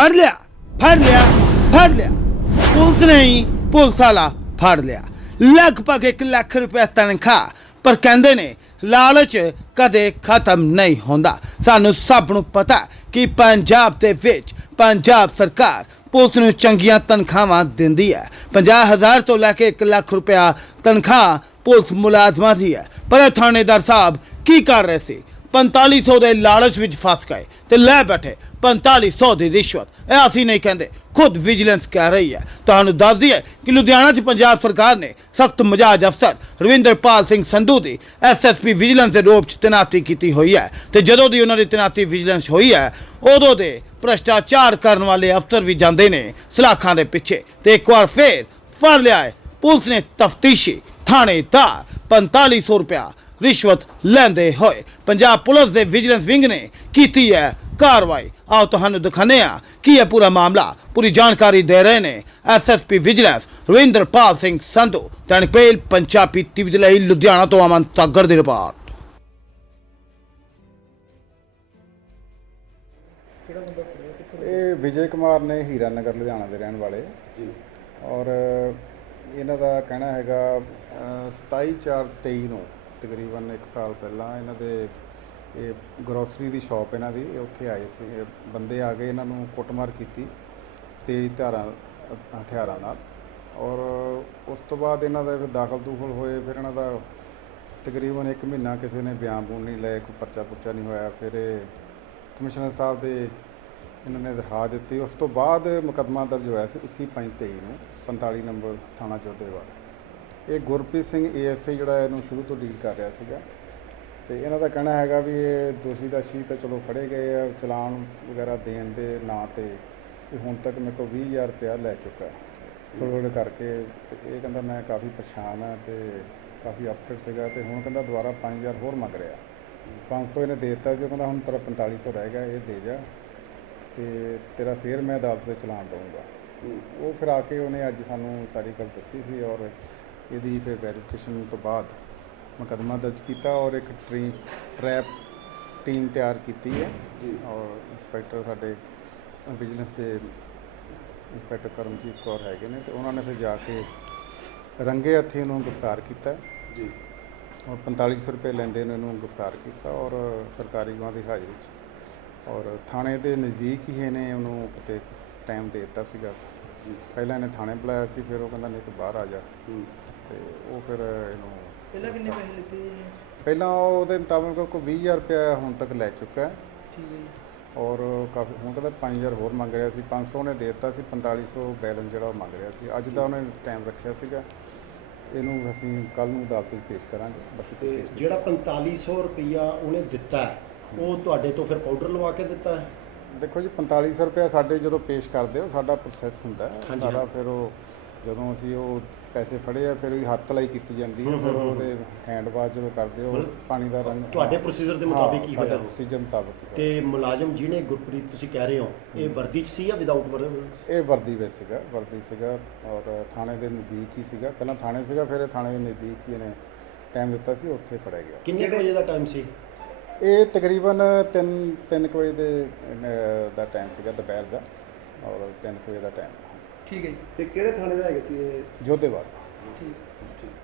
ਫੜ ਲਿਆ ਫੜ ਲਿਆ ਫੜ ਲਿਆ। ਪੁਲਿਸ ਨੇ ਪੁਲਿਸ ਵਾਲਾ ਫੜ ਲਿਆ। ਲਗਭਗ 1 ਲੱਖ ਰੁਪਏ ਤਨਖਾਹ। ਪਰ ਕਹਿੰਦੇ ਨੇ, ਲਾਲਚ ਕਦੇ ਖਤਮ ਨਹੀਂ ਹੁੰਦਾ। ਸਾਨੂੰ ਸਭ ਨੂੰ ਪਤਾ ਕਿ ਪੰਜਾਬ ਦੇ ਵਿੱਚ ਪੰਜਾਬ ਸਰਕਾਰ ਪੁਲਿਸ ਨੂੰ ਚੰਗੀਆਂ ਤਨਖਾਹਾਂ ਦਿੰਦੀ ਹੈ। 50000 ਤੋਂ ਲੈ ਕੇ 1 ਲੱਖ ਰੁਪਇਆ ਤਨਖਾਹ ਪੁਲਿਸ ਮੁਲਾਜ਼ਮਾਂ ਦੀ ਹੈ। ਪਰ ਇਹ ਥਾਣੇਦਾਰ ਸਾਹਿਬ ਕੀ ਕਰ ਰਹੇ ਸੀ? 4500 ਦੇ ਲਾਲਚ ਵਿੱਚ ਫਸ ਗਏ ਤੇ ਲੈ ਬੈਠੇ। 4500 ਦੀ ਰਿਸ਼ਵਤ। ਇਹ ਅਸੀਂ ਨਹੀਂ ਕਹਿੰਦੇ। ਖੁਦ ਵਿਜੀਲੈਂਸ ਕਹਿ ਰਹੀ ਹੈ। ਤੁਹਾਨੂੰ ਦੱਸ ਦਈਏ ਕਿ ਲੁਧਿਆਣਾ 'ਚ ਪੰਜਾਬ ਸਰਕਾਰ ਨੇ ਸਖਤ ਮਜਾਜ ਅਫਸਰ ਰਵਿੰਦਰਪਾਲ ਸਿੰਘ ਸੰਧੂ ਦੀ ਐਸਐਸਪੀ ਵਿਜੀਲੈਂਸ ਦੇ ਰੂਪ 'ਚ ਤੈਨਾਤੀ ਕੀਤੀ ਹੋਈ ਹੈ ਤੇ ਜਦੋਂ ਦੀ ਉਹਨਾਂ ਦੀ ਤੈਨਾਤੀ ਵਿਜੀਲੈਂਸ ਹੋਈ ਹੈ, ਉਦੋਂ ਦੇ ਭ੍ਰਸ਼ਟਾਚਾਰ ਕਰਨ ਵਾਲੇ ਅਫਸਰ ਵੀ ਜਾਂਦੇ ਨੇ ਸਲਾਖਾਂ ਦੇ ਪਿੱਛੇ ਤੇ ਇੱਕ ਵਾਰ ਫੇਰ ਫੜ ਲਿਆ ਹੈ। ਪੁਲਿਸ ਨੇ ਤਫਤੀਸ਼ੀ ਥਾਣੇਦਾਰ 4500 ਰੁਪਇਆ ਰਿਸ਼ਵਤ ਲੈਂਦੇ ਹੋਏ ਪੰਜਾਬ ਪੁਲਿਸ ਦੇ ਵਿਜੀਲੈਂਸ ਵਿੰਗ ਨੇ ਕੀਤੀ ਹੈ ਕਾਰਵਾਈ। ਆਓ ਤੁਹਾਨੂੰ ਦਿਖਾਉਂਦੇ ਹਾਂ ਕੀ ਹੈ ਪੂਰਾ ਮਾਮਲਾ ਪੂਰੀ ਜਾਣਕਾਰੀ ਦੇ ਰਹੇ ਨੇ ਐਸਐਸਪੀ ਵਿਜੀਲੈਂਸ ਰਵਿੰਦਰਪਾਲ ਸਿੰਘ ਸੰਧੂ ਤਨਪੇਲ ਪੰਜਾਬੀ ਟੀਵੀ ਦੇ ਲਈ ਲੁਧਿਆਣਾ ਤੋਂ ਅਮਨ ਸਾਗਰ ਦੀ ਰਿਪੋਰਟ। ਇਹ ਵਿਜੇ ਕੁਮਾਰ ਨੇ ਹੀਰਾ ਨਗਰ ਲੁਧਿਆਣਾ ਦੇ ਰਹਿਣ ਵਾਲੇ। ਜੀ। ਔਰ ਇਹਨਾਂ ਦਾ ਕਹਿਣਾ ਹੈਗਾ ਅ, 27 4 23 ਨੂੰ ਤਕਰੀਬਨ 1 ਸਾਲ ਪਹਿਲਾਂ ਇਹਨਾਂ ਦੇ ਇਹ ਗਰੋਸਰੀ ਦੀ ਸ਼ਾਪ ਇਹਨਾਂ ਦੀ, ਇਹ ਉੱਥੇ ਆਏ ਸੀ। ਇਹ ਬੰਦੇ ਆ ਗਏ, ਇਹਨਾਂ ਨੂੰ ਕੁੱਟਮਾਰ ਕੀਤੀ, ਤੇਜ਼ ਧਾਰਾਂ ਹਥਿਆਰਾਂ ਨਾਲ। ਔਰ ਉਸ ਤੋਂ ਬਾਅਦ ਇਹਨਾਂ ਦਾ ਫਿਰ ਦਾਖਲ ਦੂਖਲ ਹੋਏ, ਫਿਰ ਇਹਨਾਂ ਦਾ ਤਕਰੀਬਨ 1 ਮਹੀਨਾ ਕਿਸੇ ਨੇ ਬਿਆਨ ਬੂਨ ਨਹੀਂ ਲਏ, ਕੋਈ ਪਰਚਾ ਪੁਰਚਾ ਨਹੀਂ ਹੋਇਆ। ਫਿਰ ਇਹ ਕਮਿਸ਼ਨਰ ਸਾਹਿਬ ਦੇ ਇਹਨਾਂ ਨੇ ਦਰਖਾਸਤ ਦਿੱਤੀ। ਉਸ ਤੋਂ ਬਾਅਦ ਮੁਕੱਦਮਾ ਦਰਜ ਹੋਇਆ ਸੀ 21/5/23 ਨੂੰ 45 ਨੰਬਰ ਥਾਣਾ ਚੌਧੇਵਾਲ ਇਹ ਗੁਰਪ੍ਰੀਤ ਸਿੰਘ ਏਐਸਆਈ ਜਿਹੜਾ ਇਹਨੂੰ ਸ਼ੁਰੂ ਤੋਂ ਡੀਲ ਕਰ ਰਿਹਾ ਸੀਗਾ। ਤੇ ਇਹਨਾਂ ਦਾ ਕਹਿਣਾ ਹੈਗਾ ਵੀ ਇਹ ਦੋਸ਼ੀ ਦਾ ਸ਼ੀ ਤਾਂ ਚਲੋ ਫੜੇ ਗਏ ਆ, ਚਲਾਨ ਵਗੈਰਾ ਦੇਣ ਦੇ ਨਾਂ ਤੇ ਵੀ ਹੁਣ ਤੱਕ ਮੇਰੇ ਕੋਲ 20000 ਰੁਪਇਆ ਲੈ ਚੁੱਕਾ ਥੋੜ੍ਹੇ ਥੋੜ੍ਹੇ ਕਰਕੇ ਤੇ ਇਹ ਕਹਿੰਦਾ ਮੈਂ ਕਾਫੀ ਪਰੇਸ਼ਾਨ ਆ ਤੇ ਕਾਫੀ ਅਪਸੈਟ ਸੀਗਾ ਤੇ ਹੁਣ ਕਹਿੰਦਾ ਦੁਬਾਰਾ 5000 ਹੋਰ ਮੰਗ ਰਿਹਾ। 500 ਇਹਨੇ ਦੇ ਦਿੱਤਾ ਸੀ, ਉਹ ਕਹਿੰਦਾ ਹੁਣ ਤੇਰਾ 4500 ਰਹਿ ਗਿਆ, ਇਹ ਦੇ ਜਾ ਤੇ ਤੇਰਾ ਫੇਰ ਮੈਂ ਅਦਾਲਤ ਵਿੱਚ ਚਲਾਨ ਦਊਂਗਾ। ਉਹ ਫਿਰ ਆ ਕੇ ਉਹਨੇ ਅੱਜ ਸਾਨੂੰ ਸਾਰੀ ਗੱਲ ਦੱਸੀ ਸੀ ਔਰ ਇਹਦੀ ਫਿਰ ਵੈਰੀਫਿਕੇਸ਼ਨ ਤੋਂ ਬਾਅਦ ਮੁਕੱਦਮਾ ਦਰਜ ਕੀਤਾ ਔਰ ਇੱਕ ਟ੍ਰੀ ਟਰੈਪ ਟੀਮ ਤਿਆਰ ਕੀਤੀ ਹੈ। ਔਰ ਇੰਸਪੈਕਟਰ ਸਾਡੇ ਵਿਜੀਲੈਂਸ ਦੇ ਇੰਸਪੈਕਟਰ ਕਰਮਜੀਤ ਕੌਰ ਹੈਗੇ ਨੇ ਤੇ ਉਹਨਾਂ ਨੇ ਫਿਰ ਜਾ ਕੇ ਰੰਗੇ ਹੱਥੀਂ ਇਹਨੂੰ ਗ੍ਰਿਫਤਾਰ ਕੀਤਾ। ਜੀ। ਔਰ 4500 ਰੁਪਏ ਲੈਂਦੇ ਨੇ ਇਹਨੂੰ ਗ੍ਰਿਫਤਾਰ ਕੀਤਾ ਔਰ ਸਰਕਾਰੀ ਗਵਾਹ ਦੀ ਹਾਜ਼ਰੀ 'ਚ। ਔਰ ਥਾਣੇ ਦੇ ਨਜ਼ਦੀਕ ਹੀ ਇਹਨੇ ਉਹਨੂੰ ਕਿਤੇ ਟਾਈਮ ਦੇ ਦਿੱਤਾ ਸੀਗਾ। ਜੀ। ਪਹਿਲਾਂ ਇਹਨੇ ਥਾਣੇ ਬੁਲਾਇਆ ਸੀ ਫਿਰ ਉਹ ਕਹਿੰਦਾ ਨਹੀਂ ਤੂੰ ਬਾਹਰ ਆ ਜਾ। ਤੇ ਉਹ ਫਿਰ ਇਹਨੂੰ ਪਹਿਲਾਂ ਕਿੰਨੇ ਪੈਸੇ ਲਿੱਤੇ ਜੀ ਪਹਿਲਾਂ ਉਹਦੇ ਮੁਤਾਬਕ ਕੋਈ 20000 ਰੁਪਏ ਹੁਣ ਤੱਕ ਲੈ ਚੁੱਕਾ ਹੈ। ਠੀਕ ਹੈ ਜੀ। ਔਰ ਕਾਫੀ ਹੁਣ ਕਹਿੰਦਾ 5000 ਹੋਰ ਮੰਗ ਰਿਹਾ ਸੀ 500 ਉਹਨੇ ਦੇ ਦਿੱਤਾ ਸੀ 4500 ਬੈਲੈਂਸ ਜਿਹੜਾ ਉਹ ਮੰਗ ਰਿਹਾ ਸੀ। ਅੱਜ ਦਾ ਉਹਨੇ ਟਾਈਮ ਰੱਖਿਆ ਸੀਗਾ। ਇਹਨੂੰ ਅਸੀਂ ਕੱਲ ਨੂੰ ਅਦਾਲਤ ਵਿੱਚ ਪੇਸ਼ ਕਰਾਂਗੇ। ਬਾਕੀ ਤੇ ਤਫਤੀਸ਼ ਜਿਹੜਾ 4500 ਰੁਪਈਆ ਉਹਨੇ ਦਿੱਤਾ ਹੈ, ਉਹ ਤੁਹਾਡੇ ਤੋਂ ਫਿਰ ਪਾਊਡਰ ਲਵਾ ਕੇ ਦਿੱਤਾ ਹੈ? ਦੇਖੋ ਜੀ 4500 ਰੁਪਏ ਸਾਡੇ ਜਦੋਂ ਪੇਸ਼ ਕਰਦੇ ਹੋ ਸਾਡਾ ਪ੍ਰੋਸੈਸ ਹੁੰਦਾ ਹੈ। ਹਾਂਜੀ, ਸਾਰਾ ਹਾਂ। ਫਿਰ ਉਹ ਜਦੋਂ ਅਸੀਂ ਉਹ ਪੈਸੇ ਫੜੇ ਆ ਫਿਰ ਉਹਦੀ ਹੱਥ ਲਾਈ ਕੀਤੀ ਜਾਂਦੀ ਹੈ ਫਿਰ। ਉਹਦੇ ਹੈਂਡ ਵਾਸ਼ ਜਦੋਂ ਕਰਦੇ ਹੋ ਪਾਣੀ ਦਾ ਰੰਗ ਤੁਹਾਡੇ procedure ਦੇ ਮੁਤਾਬਿਕ ਸਾਡੇ ਹੋਇਆ। procedure ਮੁਤਾਬਕ ਤੇ। ਮੁਲਾਜ਼ਮ ਜਿਹਨੇ ਗੁਰਪ੍ਰੀਤ ਤੁਸੀਂ ਕਹਿ ਰਹੇ ਹੋ ਇਹ ਵਰਦੀ 'ਚ ਸੀ ਜਾਂ ਵਿਦਆਊਟ ਵਰਦੀ ਇਹ ਵਰਦੀ ਵਿੱਚ ਸੀਗਾ ਵਰਦੀ ਸੀਗਾ ਔਰ ਥਾਣੇ ਦੇ ਨਜ਼ਦੀਕ ਹੀ ਸੀਗਾ ਪਹਿਲਾਂ ਥਾਣੇ ਸੀਗਾ ਫਿਰ ਥਾਣੇ ਦੇ ਨਜ਼ਦੀਕ ਹੀ ਇਹਨੇ ਟਾਈਮ ਦਿੱਤਾ ਸੀ ਉੱਥੇ ਫੜਿਆ ਗਿਆ ਕਿੰਨੇ ਕੁ ਵਜੇ ਦਾ ਟਾਈਮ ਸੀ ਇਹ ਤਕਰੀਬਨ 3 3 ਵਜੇ ਦੇ ਦਾ ਟਾਈਮ ਸੀਗਾ ਦੁਪਹਿਰ ਦਾ ਔਰ 3 ਵਜੇ ਦਾ ਟਾਈਮ ਠੀਕ ਹੈ ਜੀ। ਤੇ ਕਿਹੜੇ ਥਾਣੇ ਦਾ ਹੈਗਾ ਸੀ ਇਹ? ਜੋਧੇਵਾਲ। ਠੀਕ